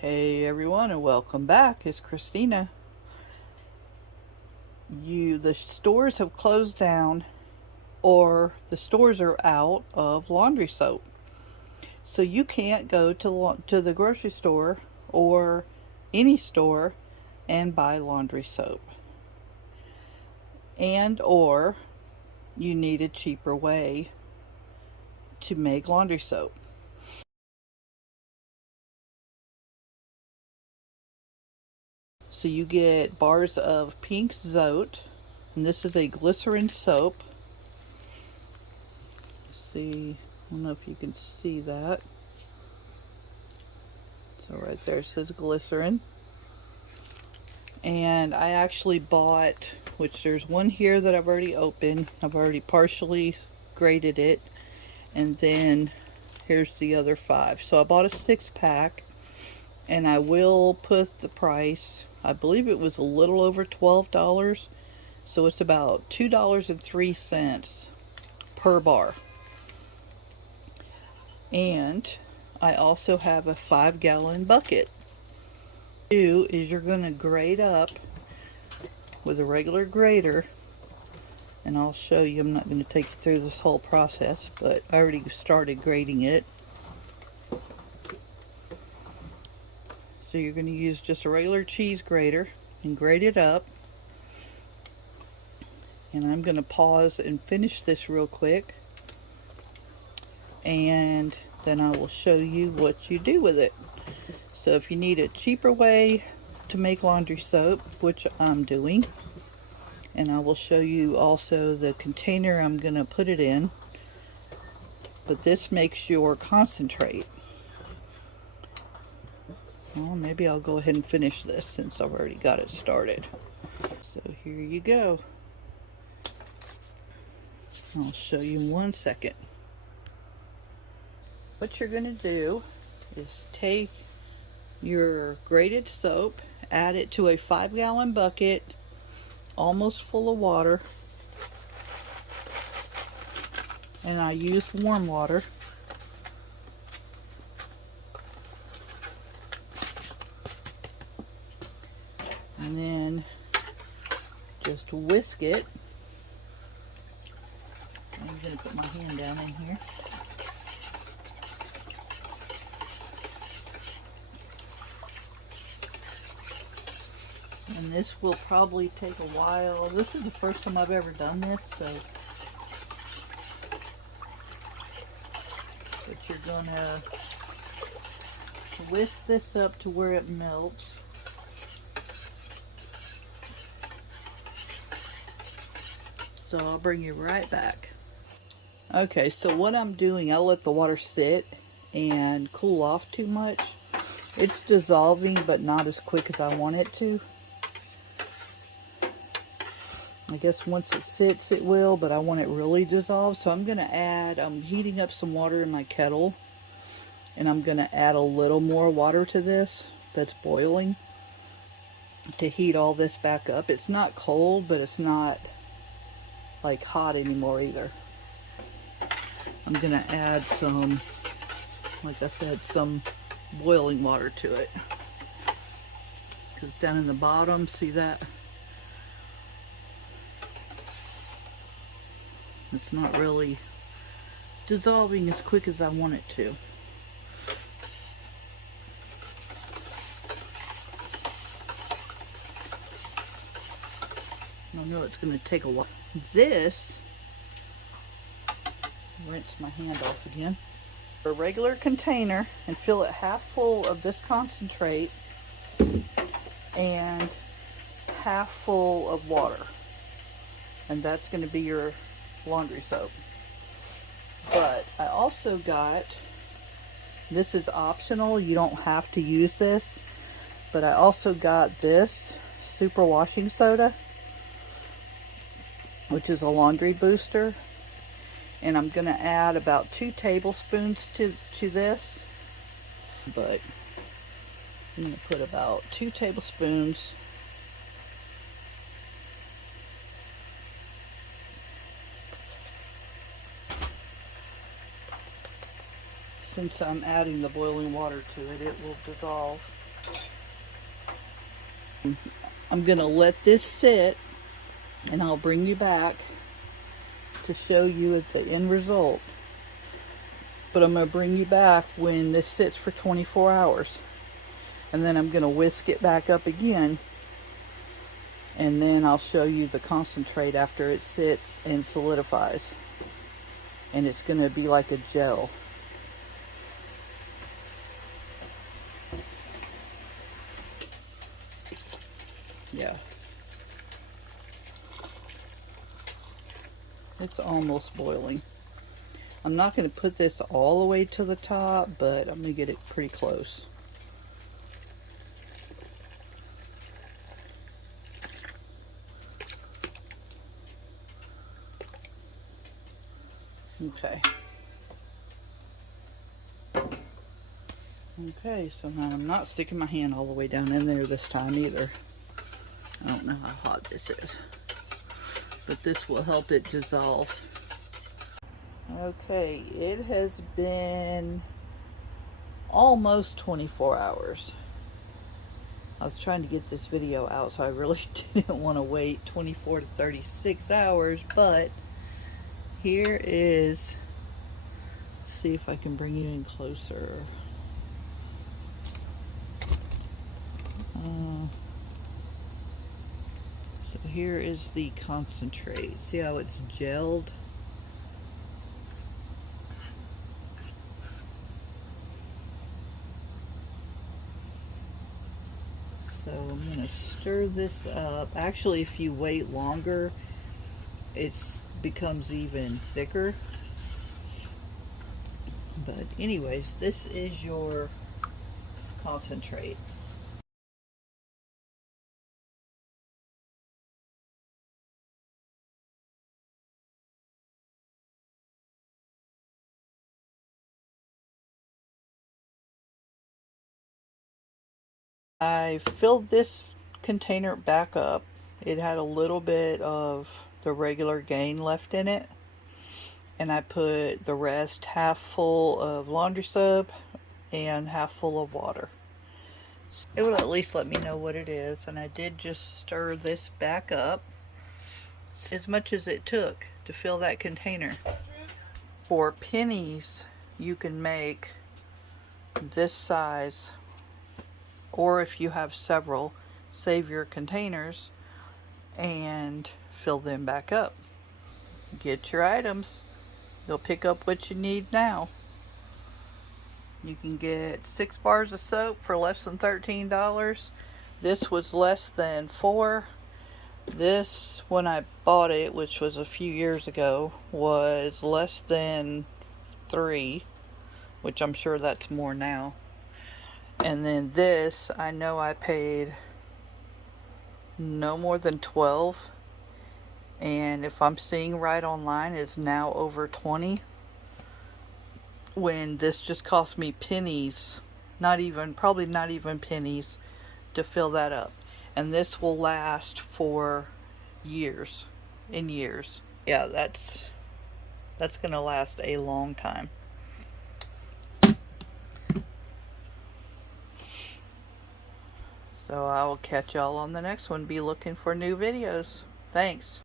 Hey everyone, and welcome back. It's Christina. The stores have closed down, or the stores are out of laundry soap. So you can't go to the grocery store or any store and buy laundry soap. And or you need a cheaper way to make laundry soap. So you get bars of pink zote, and this is a glycerin soap. See, I don't know if you can see that. So right there it says glycerin. And I actually bought, which there's one here that I've already opened. I've already partially graded it. And then here's the other 5. So I bought a 6-pack, and I will put the price, I believe it was a little over $12. So it's about $2.03 per bar. And I also have a 5-gallon bucket. What you do is you're going to grate up with a regular grater, and I'll show you. I'm not going to take you through this whole process, but I already started grating it. So you're going to use just a regular cheese grater and grate it up. And I'm going to pause and finish this real quick, and then I will show you what you do with it. So if you need a cheaper way to make laundry soap, which I'm doing, and I will show you also the container I'm going to put it in, but this makes your concentrate. Well, maybe I'll go ahead and finish this since I've already got it started. So here you go. I'll show you in 1 second. What you're going to do is take your grated soap, add it to a 5-gallon bucket, almost full of water, and I use warm water. And then just whisk it. I'm going to put my hand down in here. And this will probably take a while. This is the first time I've ever done this, so. But you're gonna whisk this up to where it melts. So I'll bring you right back. Okay, so what I'm doing, I'll let the water sit and cool off too much. It's dissolving, but not as quick as I want it to. I guess once it sits it will, but I want it really dissolved. So I'm going to add, I'm heating up some water in my kettle, and I'm going to add a little more water to this that's boiling to heat all this back up. It's not cold, but it's not like hot anymore either. I'm going to add some, like I said, some boiling water to it. Because down in the bottom, see that? It's not really dissolving as quick as I want it to. I know it's going to take a while. This, rinse my hand off again. A regular container and fill it half full of this concentrate and half full of water. And that's going to be your laundry soap. But I also got, this is optional, you don't have to use this, but I also got this super washing soda, which is a laundry booster, and I'm going to add about 2 tablespoons to this, but I'm going to put about 2 tablespoons. Since I'm adding the boiling water to it, it will dissolve. I'm gonna let this sit, and I'll bring you back to show you at the end result. But I'm gonna bring you back when this sits for 24 hours. And then I'm gonna whisk it back up again. And then I'll show you the concentrate after it sits and solidifies. And it's gonna be like a gel. Yeah. It's almost boiling. I'm not going to put this all the way to the top, but I'm going to get it pretty close. Okay. Okay, so now I'm not sticking my hand all the way down in there this time either. I don't know how hot this is, but this will help it dissolve. Okay, it has been almost 24 hours. I was trying to get this video out, so I really didn't want to wait 24 to 36 hours, but here is, let's see if I can bring you in closer. So here is the concentrate. See how it's gelled? So I'm going to stir this up. Actually, if you wait longer, it becomes even thicker. But anyways, this is your concentrate. I filled this container back up. It had a little bit of the regular gain left in it, and I put the rest half full of laundry soap and half full of water. It will at least let me know what it is, and I did just stir this back up as much as it took to fill that container. For pennies, you can make this size, or if you have several, save your containers and fill them back up. Get your items. You'll pick up what you need now. You can get 6 bars of soap for less than $13. This was less than $4. This, when I bought it, which was a few years ago, was less than $3, which I'm sure that's more now. And then this, I know I paid no more than $12, and if I'm seeing right online, is now over $20, when this just cost me pennies, probably not even pennies, to fill that up. And this will last for years and years. Yeah, that's gonna last a long time. So I will catch y'all on the next one. Be looking for new videos. Thanks.